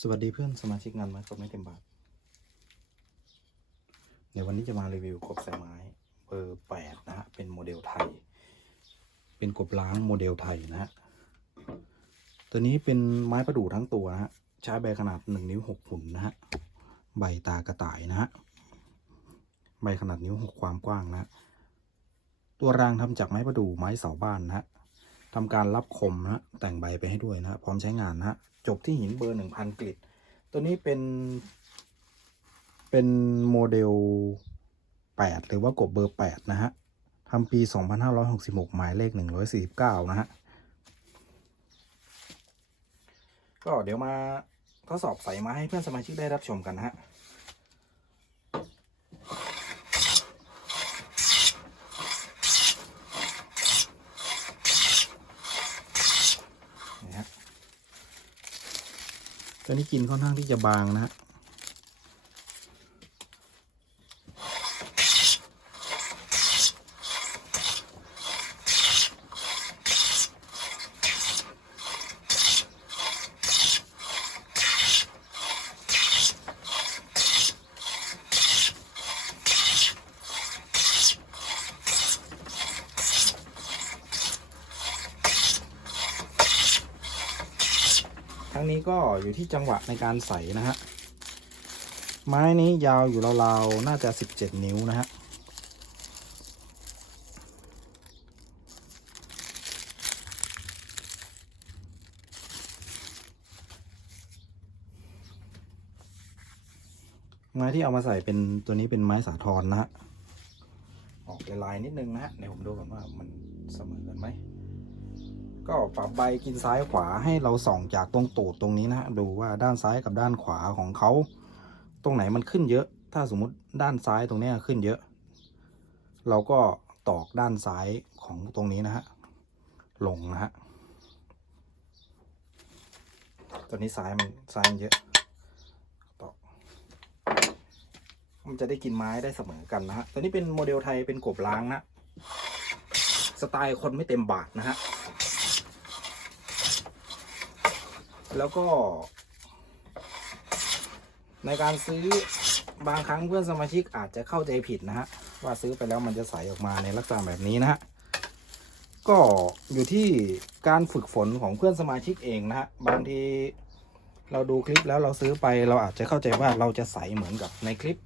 สวัสดีเพื่อนสมาชิกงานไม้กบไม่เต็มบาทเดี๋ยววันนี้จะมารีวิวกบสายไม้เบอร์แปดนะฮะเป็นโมเดลไทย เป็นกบล้างโมเดลไทยนะฮะตัวนี้เป็นไม้ประดู่ทั้งตัวนะฮะใช้ใบขนาดหนึ่งนิ้วหกหุ่นนะฮะใบตากระต่ายนะฮะใบขนาดนิ้วหกความกว้างนะ ตัวรางทำจากไม้ประดู่ไม้เสาบ้านนะฮะ ทำการรับคมนะแต่งใบไปให้ด้วยนะพร้อมใช้งานนะฮะจบที่หินเบอร์หนึ่งพันกริดตัวนี้เป็น เป็นโมเดลแปดหรือว่ากบเบอร์แปดนะฮะทำปีสองพันห้าร้อยหกสิบหกหมายเลขหนึ่งร้อยสี่สิบเก้านะฮะ ก็เดี๋ยวมาทดสอบใส่มาให้เพื่อนสมาชิกได้รับชมกันนะฮะ ตัวนี้กินค่อนข้างที่จะบางนะ ทั้งนี้ก็อยู่ที่จังหวะในการใส่นะฮะ ไม้นี้ยาวอยู่ราวๆ น่าจะ 17 นิ้วนะฮะ ไม้ที่เอามาใส่เป็นตัวนี้เป็นไม้สาทรนะฮะ ออกลายนิดนึงนะฮะ เดี๋ยวผมดูก่อนว่ามันเสมอกันไหม ก็ปรับใบกินซ้ายขวาให้เราส่องจากตรงตูดตรงนี้นะฮะดูว่าด้านซ้ายกับด้านขวาของเขาตรงไหนมันขึ้นเยอะ ถ้าสมมติด้านซ้ายตรงนี้ขึ้นเยอะ เราก็ตอกด้านซ้ายของตรงนี้นะฮะลงนะฮะตัวนี้ซ้ายมันซ้ายมันเยอะตอกมันจะได้กินไม้ได้เสมอกันนะฮะตัวนี้เป็นโมเดลไทยเป็นกบล้างนะสไตล์คนไม่เต็มบาทนะฮะ แล้วก็ ในการซื้อบางครั้งเพื่อนสมาชิกอาจจะเข้าใจผิดนะฮะ ว่าซื้อไปแล้วมันจะใสออกมาในลักษณะแบบนี้นะฮะ ก็อยู่ที่การฝึกฝนของเพื่อนสมาชิกเองนะฮะ บางทีเราดูคลิปแล้วเราซื้อไปเราอาจจะเข้าใจว่าเราจะใสเหมือนกับในคลิป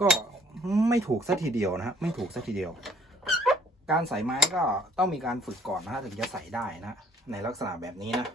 ก็ไม่ถูกสัทีเดียวนะฮะไม่ถูกสัทีเดียว การใส่ไม้ก็ต้องมีการฝึกก่อนนะฮะถึงจะใส่ได้นะ ในลักษณะแบบนี้นะ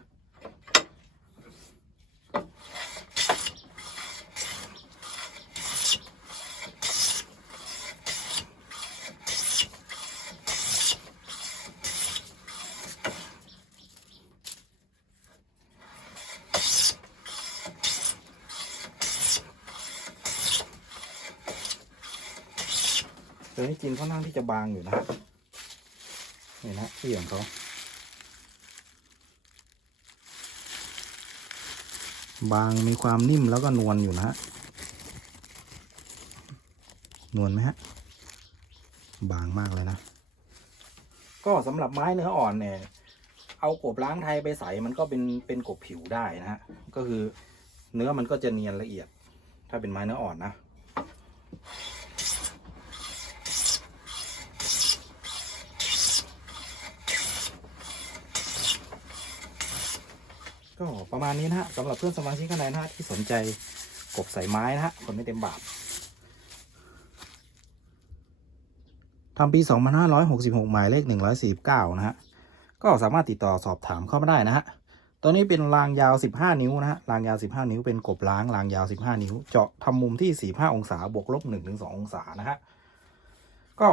ตัวนี้กินค่อนข้างที่จะบางอยู่นะนี่นะที่ของเขา บางมีความนิ่มแล้วก็นวลอยู่นะฮะ นวลไหมฮะ บางมากเลยนะ ก็สำหรับไม้เนื้ออ่อนเนี่ย เอากบล้างไทยไปใส่มันก็เป็นเป็นกบผิวได้นะฮะ ก็คือเนื้อมันก็จะเนียนละเอียด ถ้าเป็นไม้เนื้ออ่อนนะ ก็ประมาณนี้นะฮะสำหรับเพื่อนสมาชิกท่านใดนะฮะที่สนใจกบใส่ไม้นะฮะคนไม่เต็มบาททำปี 2566 หมายเลข 149 นะฮะ ก็สามารถติดต่อสอบถามเข้ามาได้นะฮะ ตัวนี้เป็นรางยาว 15 นิ้วนะฮะ รางยาว 15 นิ้ว เป็นกบล้าง รางยาว 15 นิ้ว เจาะทำมุมที่ 45 องศา บวกลบ 1-2 องศานะฮะ ก็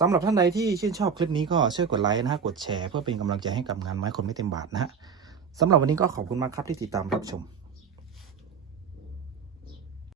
สำหรับท่านใดที่ชื่นชอบคลิปนี้ก็ช่วยกดไลค์นะฮะ กดแชร์เพื่อเป็นกำลังใจให้กับงานไม้คนไม่เต็มบาทนะฮะ สำหรับวันนี้ก็ขอบคุณมากครับที่ติดตามรับชม